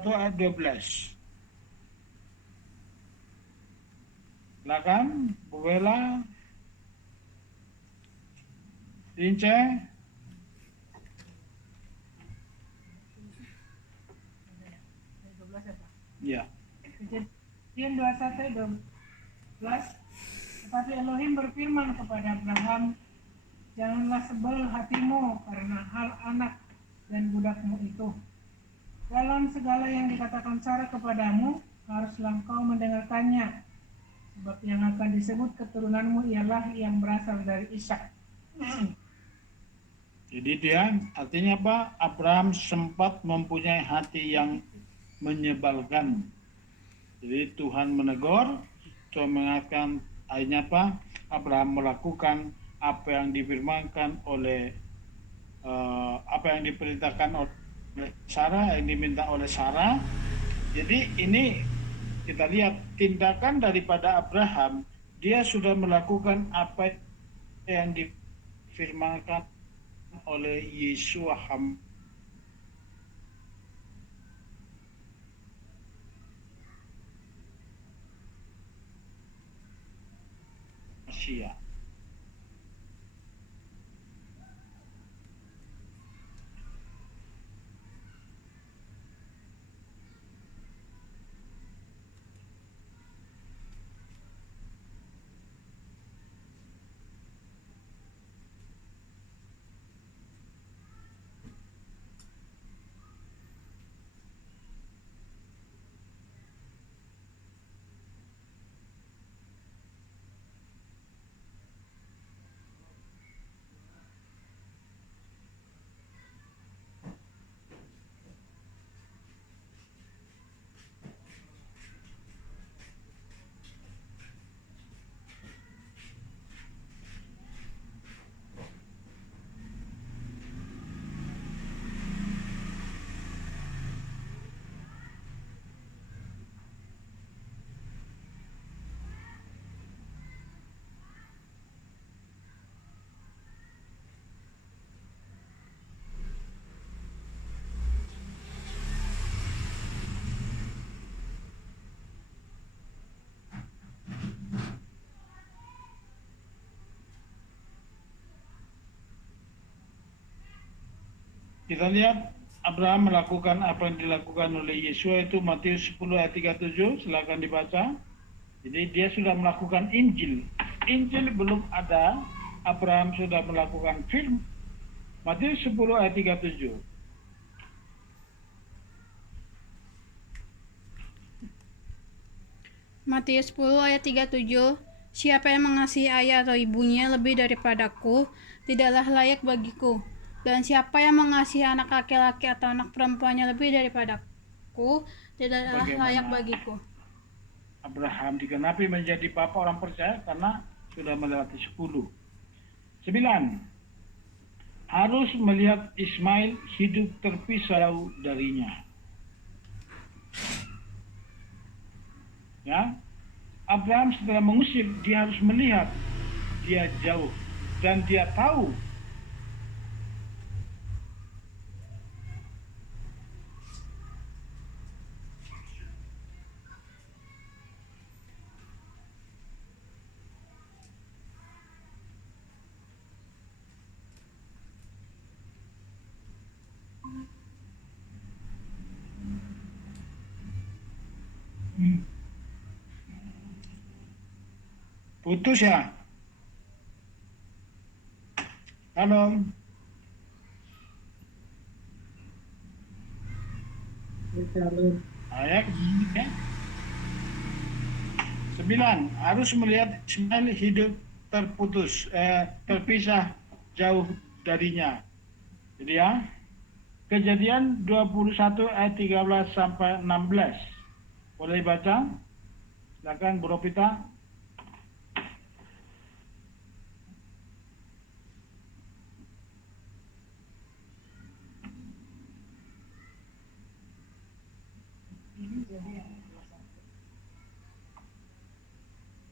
21 ayat 12. Silakan, Bu Bella, Ince. Ya. Kejadian 21 ayat 12. Tetapi Elohim berfirman kepada Abraham, janganlah sebel hatimu karena hal anak dan budakmu itu. Dalam segala yang dikatakan Sarah kepadamu, haruslah engkau mendengarkannya. Sebab yang akan disebut keturunanmu ialah yang berasal dari Ishak. Jadi dia artinya apa? Abraham sempat mempunyai hati yang menyebalkan. Jadi Tuhan menegur, Tuhan mengatakan akhirnya apa? Abraham melakukan apa yang difirmankan oleh apa yang diperintahkan oleh Sarah, yang diminta oleh Sarah. Jadi ini kita lihat tindakan daripada Abraham, dia sudah melakukan apa yang difirmankan oleh Yeshua HaMashiach. Kita lihat Abraham melakukan apa yang dilakukan oleh Yesua itu Matius 10 ayat 37, silakan dibaca. Jadi dia sudah melakukan Injil. Injil belum ada, Abraham sudah melakukan firman. Matius 10 ayat 37. Matius 10 ayat 37. Siapa yang mengasihi ayah atau ibunya lebih daripadaku, tidaklah layak bagiku. Dan siapa yang mengasihi anak laki-laki atau anak perempuannya lebih daripadaku, tidaklah layak bagiku. Abraham digenapi menjadi bapa orang percaya karena sudah melewati 10. 9. Harus melihat Ismail hidup terpisah darinya. Ya, Abraham setelah mengusir, dia harus melihat dia jauh dan dia tahu putus ya. Halo. Ayat ya. 9. Harus melihat Ismail hidup terpisah jauh darinya. Jadi ya, Kejadian 21 ayat 13 sampai 16. Boleh baca? Silakan Bu Ropita.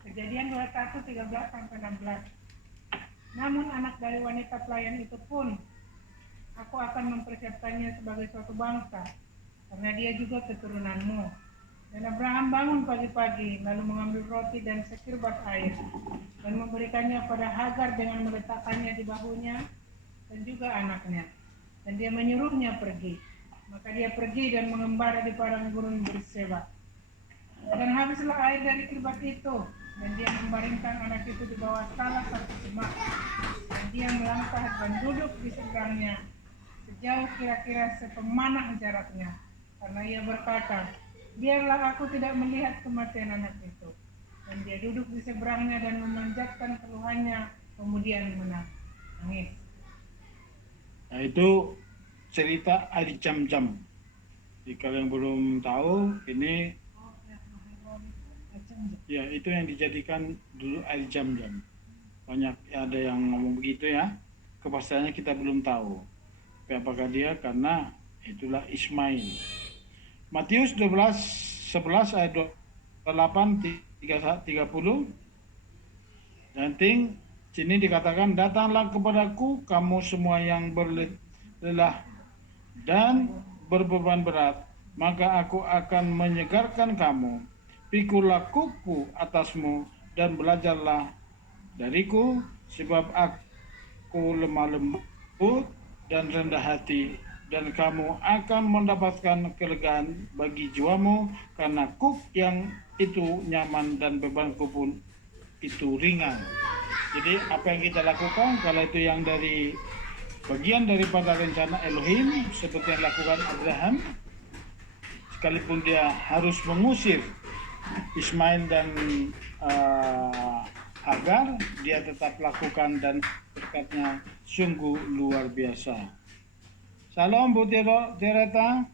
Kejadian 21, 13 sampai 16. Namun anak dari wanita pelayan itu pun aku akan mempersiapkannya sebagai suatu bangsa karena dia juga keturunanmu. Dan Abraham bangun pagi-pagi, lalu mengambil roti dan sekirbat air, dan memberikannya pada Hagar dengan meletakkannya di bahunya, dan juga anaknya. Dan dia menyuruhnya pergi. Maka dia pergi dan mengembara di padang gurun Berseba. Dan habislah air dari kirbat itu, dan dia membaringkan anak itu di bawah salah satu semak. Dan dia melangkah dan duduk di seberangnya, sejauh kira-kira sepemanah jaraknya. Karena ia berkata, biarlah aku tidak melihat kematian anak itu. Dan dia duduk di seberangnya dan memanjatkan keluhannya, kemudian menangis. Nah, itu cerita air jam-jam. Jadi kalau yang belum tahu, ini ya itu yang dijadikan dulu air jam-jam. Banyak ada yang ngomong begitu ya. Kepastiannya kita belum tahu. Tapi apakah dia karena itulah Ismail. Matius 11 ayat 28 30. Nanti sini dikatakan, datanglah kepadaku kamu semua yang berlelah dan berbeban berat, maka aku akan menyegarkan kamu. Pikulah kuku atasmu dan belajarlah dariku, sebab aku lemah lembut dan rendah hati, dan kamu akan mendapatkan kelegaan bagi jiwamu, karena kuk yang itu nyaman dan bebanku pun itu ringan. Jadi apa yang kita lakukan kalau itu yang dari bagian daripada rencana Elohim, seperti yang dilakukan Abraham, sekalipun dia harus mengusir Ismail dan Hagar, dia tetap lakukan dan berkatnya sungguh luar biasa. Salam Bu Tereta.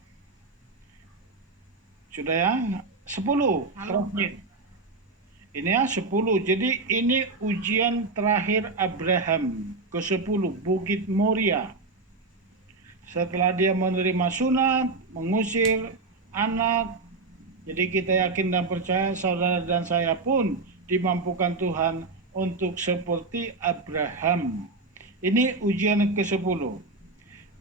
Sudah ya? 10 terakhir. Ini ya 10. Jadi ini ujian terakhir Abraham ke-10, Bukit Moria. Setelah dia menerima sunat, mengusir anak. Jadi kita yakin dan percaya saudara dan saya pun dimampukan Tuhan untuk seperti Abraham. Ini ujian ke-10.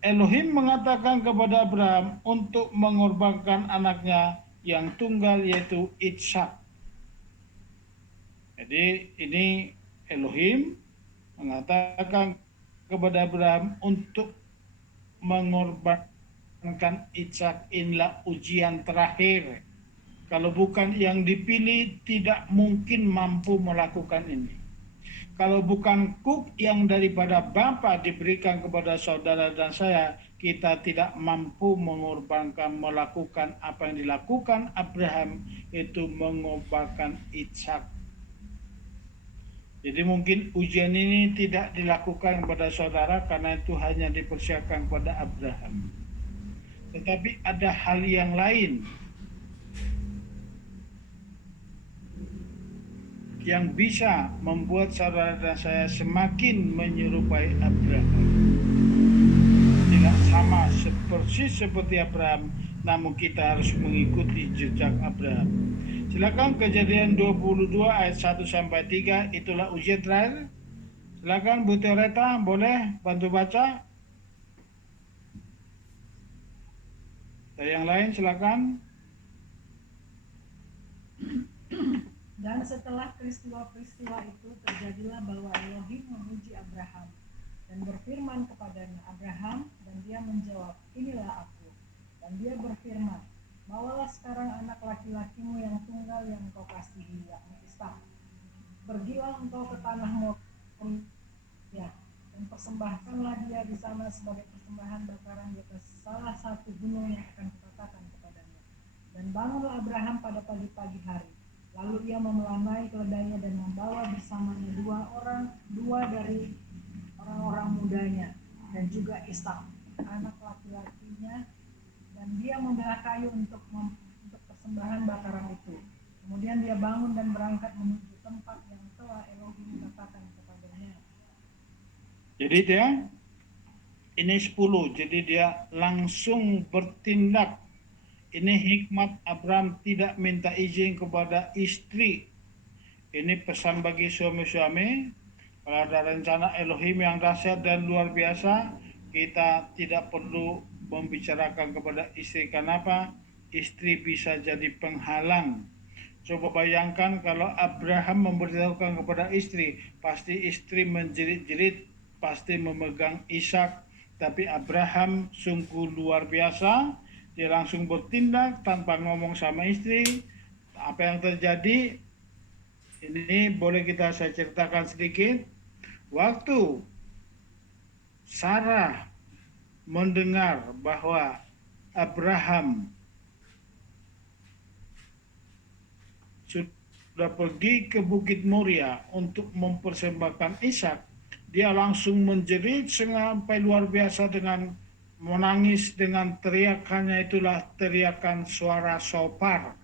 Elohim mengatakan kepada Abraham untuk mengorbankan anaknya yang tunggal, yaitu Ishak. Jadi ini Elohim mengatakan kepada Abraham untuk mengorbankan Ishak. Inilah ujian terakhir. Kalau bukan yang dipilih, tidak mungkin mampu melakukan ini. Kalau bukan kuk yang daripada Bapa diberikan kepada saudara dan saya, kita tidak mampu mengorbankan, melakukan apa yang dilakukan Abraham, yaitu mengorbankan Ishak. Jadi mungkin ujian ini tidak dilakukan kepada saudara karena itu hanya dipersiapkan kepada Abraham. Tetapi ada hal yang lain yang bisa membuat saudara dan saya semakin menyerupai Abraham. Tidak sama persis seperti Abraham, namun kita harus mengikuti jejak Abraham. Silakan Kejadian 22 ayat 1 sampai 3, itulah ujian terakhir. Silakan Bu Tereta, boleh bantu baca? Dari yang lain silakan. Dan setelah peristiwa-peristiwa itu terjadilah bahwa Elohim memuji Abraham dan berfirman kepadanya, Abraham, dan dia menjawab, inilah aku. Dan dia berfirman, bawalah sekarang anak laki-lakimu yang tunggal yang engkau kasihi, yakni Ishak. Pergilah engkau ke tanah Moria dan persembahkanlah dia di sana sebagai persembahan bakaran di atas salah satu gunung yang akan kukatakan kepadanya. Dan bangunlah Abraham pada pagi-pagi hari. Lalu ia memelanai keledainya dan membawa bersamanya dua dari orang-orang mudanya, dan juga Ishak, anak laki-lakinya, dan dia membelah kayu untuk persembahan bakaran itu. Kemudian dia bangun dan berangkat menuju tempat yang telah Elohim katakan kepadanya. Jadi dia ini 10, jadi dia langsung bertindak. Ini hikmat Abraham tidak minta izin kepada istri. Ini pesan bagi suami-suami. Kalau ada rencana Elohim yang dahsyat dan luar biasa, kita tidak perlu membicarakan kepada istri. Kenapa? Istri bisa jadi penghalang. Coba bayangkan kalau Abraham memberitahukan kepada istri, pasti istri menjerit-jerit, pasti memegang Ishak. Tapi Abraham sungguh luar biasa, dia langsung bertindak tanpa ngomong sama istri. Apa yang terjadi? Ini boleh saya ceritakan sedikit. Waktu Sarah mendengar bahwa Abraham sudah pergi ke Bukit Moria untuk mempersembahkan Ishak, dia langsung menjerit sampai luar biasa dengan menangis, dengan teriakannya itulah teriakan suara sopar.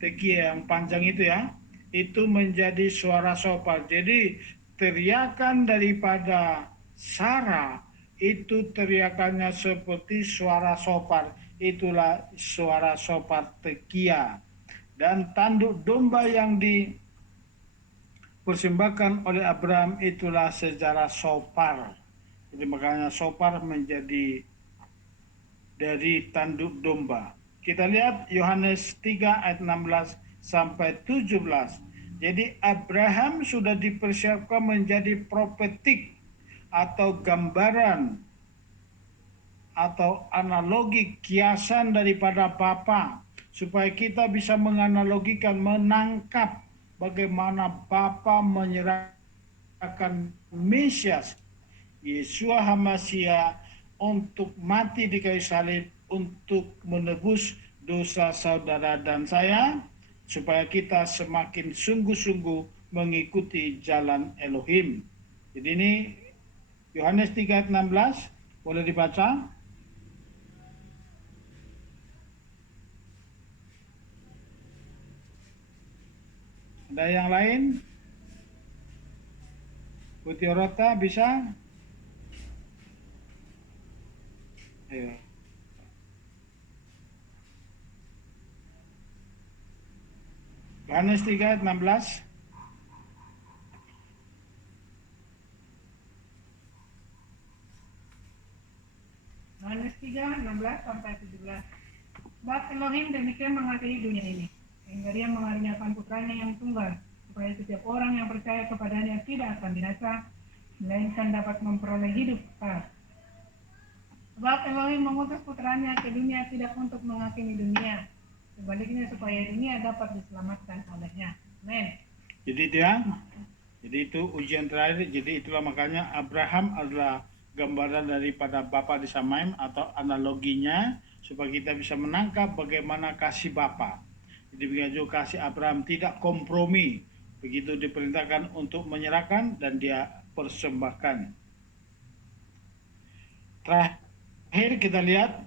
Tekia yang panjang itu ya, itu menjadi suara sopar. Jadi teriakan daripada Sarah itu teriakannya seperti suara sopar. Itulah suara sopar tekia. Dan tanduk domba yang dipersembahkan oleh Abraham itulah sejarah sopar. Jadi makanya sopar menjadi dari tanduk domba. Kita lihat Yohanes 3 ayat 16 sampai 17. Jadi Abraham sudah dipersiapkan menjadi profetik atau gambaran atau analogi kiasan daripada Bapa, supaya kita bisa menganalogikan, menangkap bagaimana Bapa menyerahkan Mesias Yeshua HaMasyiah untuk mati di kayu salib untuk menebus dosa saudara dan saya, supaya kita semakin sungguh-sungguh mengikuti jalan Elohim. Jadi ini Yohanes 3 ayat 16, boleh dibaca? Ada yang lain? Putih Rota bisa? Ayo. Yohanes 3 ayat 16. Yohanes 3, 16 sampai 17. Sebab Elohim demikian mengasihi dunia ini, sehingga dia mengaruniakan putranya yang tunggal, supaya setiap orang yang percaya kepadanya tidak akan binasa, melainkan dapat memperoleh hidup kekal. Sebab Elohim mengutus putranya ke dunia tidak untuk menghakimi dunia, sebaliknya supaya dunia dapat diselamatkan olehnya. Amin. Jadi itu ujian terakhir. Jadi itulah makanya Abraham adalah gambaran daripada Bapa di Samaim atau analoginya, supaya kita bisa menangkap bagaimana kasih Bapa. Jadi begitu kasih Abraham tidak kompromi, begitu diperintahkan untuk menyerahkan dan dia persembahkan. Terakhir kita lihat,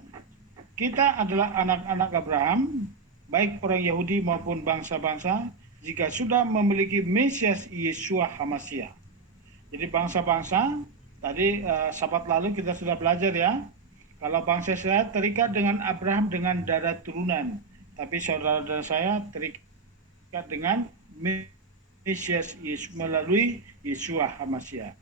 kita adalah anak-anak Abraham, baik orang Yahudi maupun bangsa-bangsa, jika sudah memiliki Mesias Yeshua HaMasyiah. Jadi bangsa-bangsa, tadi sahabat lalu kita sudah belajar ya, kalau bangsa saya terikat dengan Abraham dengan darah turunan, tapi saudara saya terikat dengan Mesias melalui Yeshua HaMasyiah.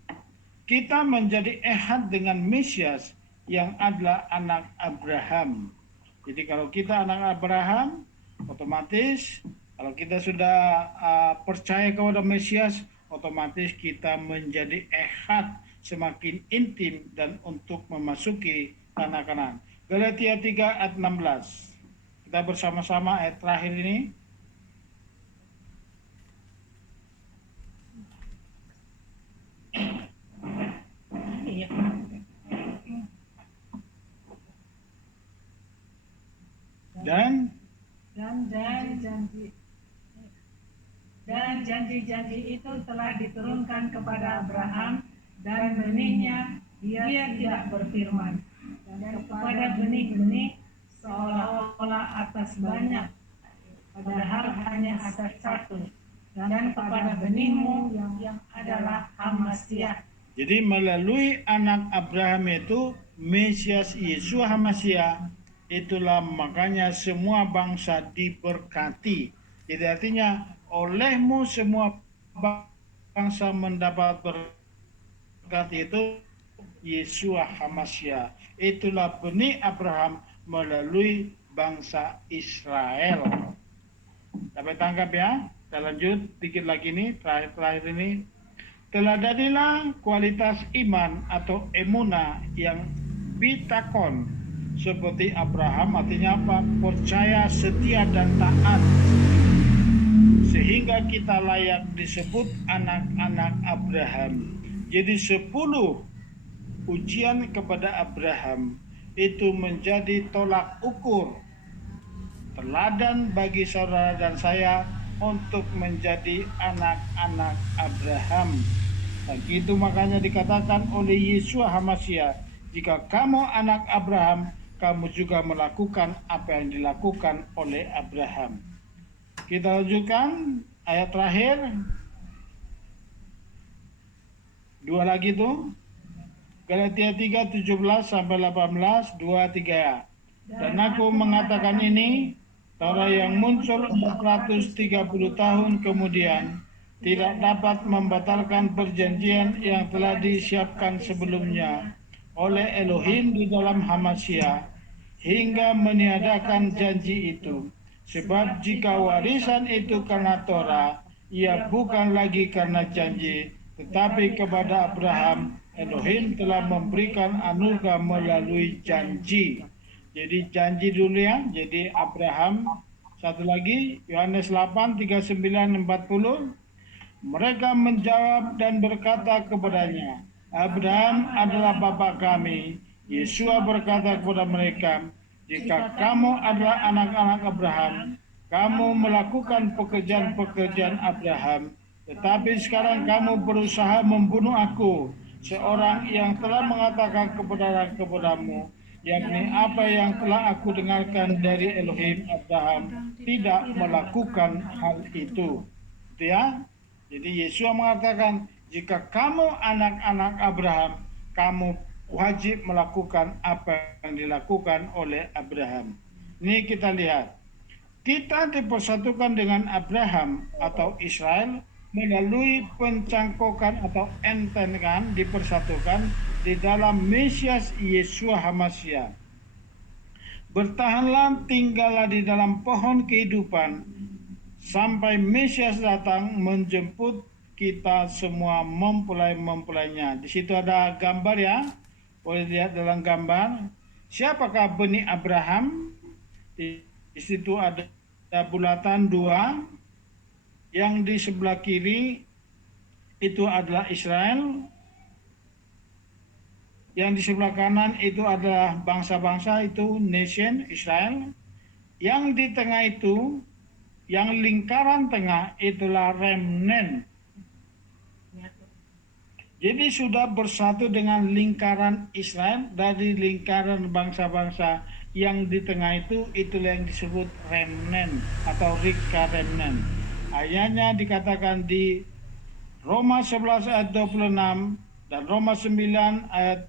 Kita menjadi ehad dengan Mesias yang adalah anak Abraham. Jadi kalau kita anak Abraham, otomatis kalau kita sudah percaya kepada Mesias, otomatis kita menjadi ehad semakin intim dan untuk memasuki tanah Kanaan. Galatia 3 ayat 16. Kita bersama-sama ayat terakhir ini. Dan janji-janji itu telah diturunkan kepada Abraham dan benihnya dia tidak berfirman, dan kepada benih-benih seolah-olah atas banyak, padahal hanya atas satu, dan kepada benihmu yang adalah HaMasyiah. Jadi melalui anak Abraham itu Mesias Yeshua HaMasyiah, itulah makanya semua bangsa diberkati. Jadi artinya olehmu semua bangsa mendapat berkat, itu Yeshua HaMasyiah. itulah benih Abraham melalui bangsa Israel. Dapat tangkap ya? Kita lanjut dikit lagi nih, terakhir ini. Teladanilah kualitas iman atau emuna yang bitakon seperti Abraham, artinya apa? Percaya, setia, dan taat, sehingga kita layak disebut anak-anak Abraham. Jadi 10 ujian kepada Abraham itu menjadi tolak ukur, teladan bagi saudara dan saya untuk menjadi anak-anak Abraham. Dan itu makanya dikatakan oleh Yeshua HaMashiach, jika kamu anak Abraham, kamu juga melakukan apa yang dilakukan oleh Abraham. Kita lanjutkan ayat terakhir. 2 lagi tuh. Galatia 3:17 sampai 18, 2-3. Dan aku mengatakan ini, Torah yang muncul 430 tahun kemudian tidak dapat membatalkan perjanjian yang telah disiapkan sebelumnya oleh Elohim di dalam HaMashiach hingga meniadakan janji itu. Sebab jika warisan itu karena Torah, ia bukan lagi karena janji, tetapi kepada Abraham Elohim telah memberikan anugerah melalui janji. Jadi janji dulu ya. Jadi Abraham, satu lagi Yohanes 8:39-40. Mereka menjawab dan berkata kepadanya, Abraham adalah bapa kami. Yeshua berkata kepada mereka, jika kamu adalah anak-anak Abraham, kamu melakukan pekerjaan-pekerjaan Abraham. Tetapi sekarang kamu berusaha membunuh aku, seorang yang telah mengatakan kepadamu, yakni apa yang telah aku dengarkan dari Elohim. Abraham tidak melakukan hal itu. Itu ya. Jadi Yeshua mengatakan, jika kamu anak-anak Abraham, kamu wajib melakukan apa yang dilakukan oleh Abraham. Ini kita lihat. Kita dipersatukan dengan Abraham atau Israel melalui pencangkokan atau entengan, dipersatukan di dalam Mesias Yeshua HaMashiach. Bertahanlah, tinggallah di dalam pohon kehidupan sampai Mesias datang menjemput kita semua mempelai-mempelainya. Di situ ada gambar ya, boleh lihat dalam gambar. Siapakah benih Abraham? Di situ ada bulatan 2, yang di sebelah kiri itu adalah Israel, yang di sebelah kanan itu adalah bangsa-bangsa, itu nation Israel, yang di tengah itu, yang lingkaran tengah itulah remnant. Jadi sudah bersatu dengan lingkaran Israel dari lingkaran bangsa-bangsa. Yang di tengah itu, itulah yang disebut remnant atau Rika remnant. Ayatnya dikatakan di Roma 11 ayat 26 dan Roma 9 ayat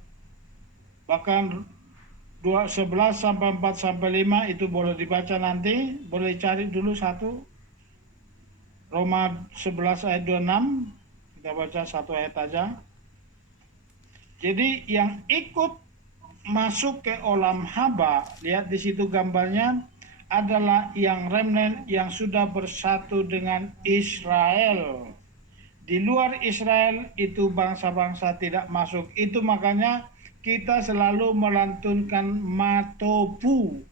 bahkan 11 sampai 4 sampai 5 itu boleh dibaca nanti, boleh cari dulu satu. Roma 11 ayat 26, kita baca satu ayat aja. Jadi yang ikut masuk ke olam haba, lihat di situ gambarnya, adalah yang remnant yang sudah bersatu dengan Israel. Di luar Israel itu bangsa-bangsa tidak masuk. Itu makanya kita selalu melantunkan matobu.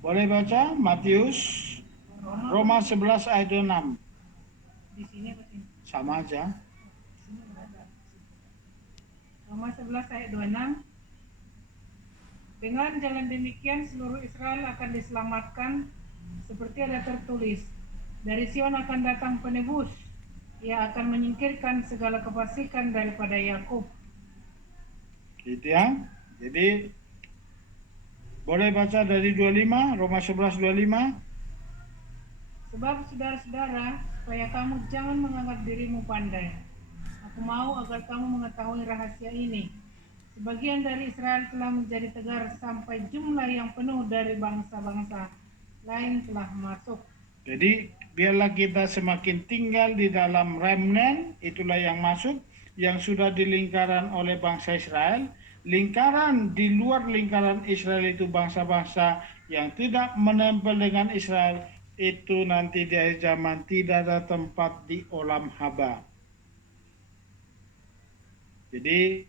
Boleh baca Matius, Roma 11 ayat 26. Di sini apa sini? Sama aja. Roma 11 ayat 26. Dengan jalan demikian seluruh Israel akan diselamatkan, seperti ada tertulis, dari Sion akan datang penebus, ia akan menyingkirkan segala kefasikan daripada Yakub. Gitu ya. Jadi boleh baca dari 25, Roma 11 25. Sebab saudara-saudara, supaya kamu jangan menganggap dirimu pandai, aku mau agar kamu mengetahui rahasia ini. Sebagian dari Israel telah menjadi tegar sampai jumlah yang penuh dari bangsa-bangsa lain telah masuk. Jadi biarlah kita semakin tinggal di dalam remnant, itulah yang masuk, yang sudah di lingkaran oleh bangsa Israel. lingkaran di luar lingkaran Israel itu bangsa-bangsa yang tidak menempel dengan Israel itu nanti di akhir zaman tidak ada tempat di olam haba. Jadi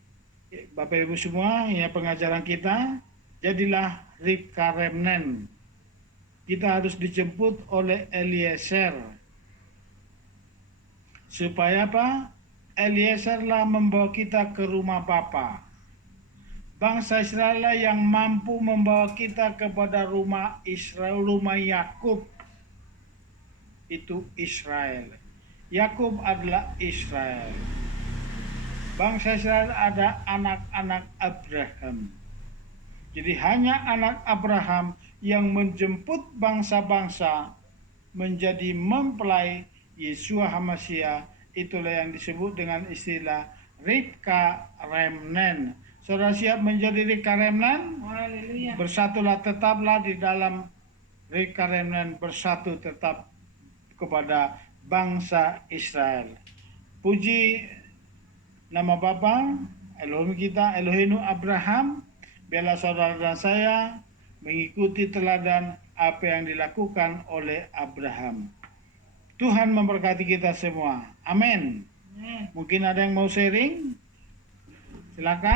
Bapak Ibu semua, ini pengajaran kita, jadilah Ribka remnant. Kita harus dijemput oleh Eliezer. Supaya apa? Eliezerlah membawa kita ke rumah Bapa. Bangsa Israel yang mampu membawa kita kepada rumah Israel, rumah Yakub. Itu Israel. Yakub adalah Israel. Bangsa Israel ada anak-anak Abraham. Jadi hanya anak Abraham yang menjemput bangsa-bangsa menjadi mempelai Yeshua HaMashiach. Itulah yang disebut dengan istilah Ribka remnant. Saudara siap menjadi Ribka remnant? Haleluya. Bersatulah, tetaplah di dalam Ribka remnant, bersatu tetap kepada bangsa Israel. Puji nama Bapa, Elohim kita, Elohim Abraham. Biarlah saudara dan saya mengikuti teladan apa yang dilakukan oleh Abraham. Tuhan memberkati kita semua. Amin. Amin. Mungkin ada yang mau sharing? Silakan.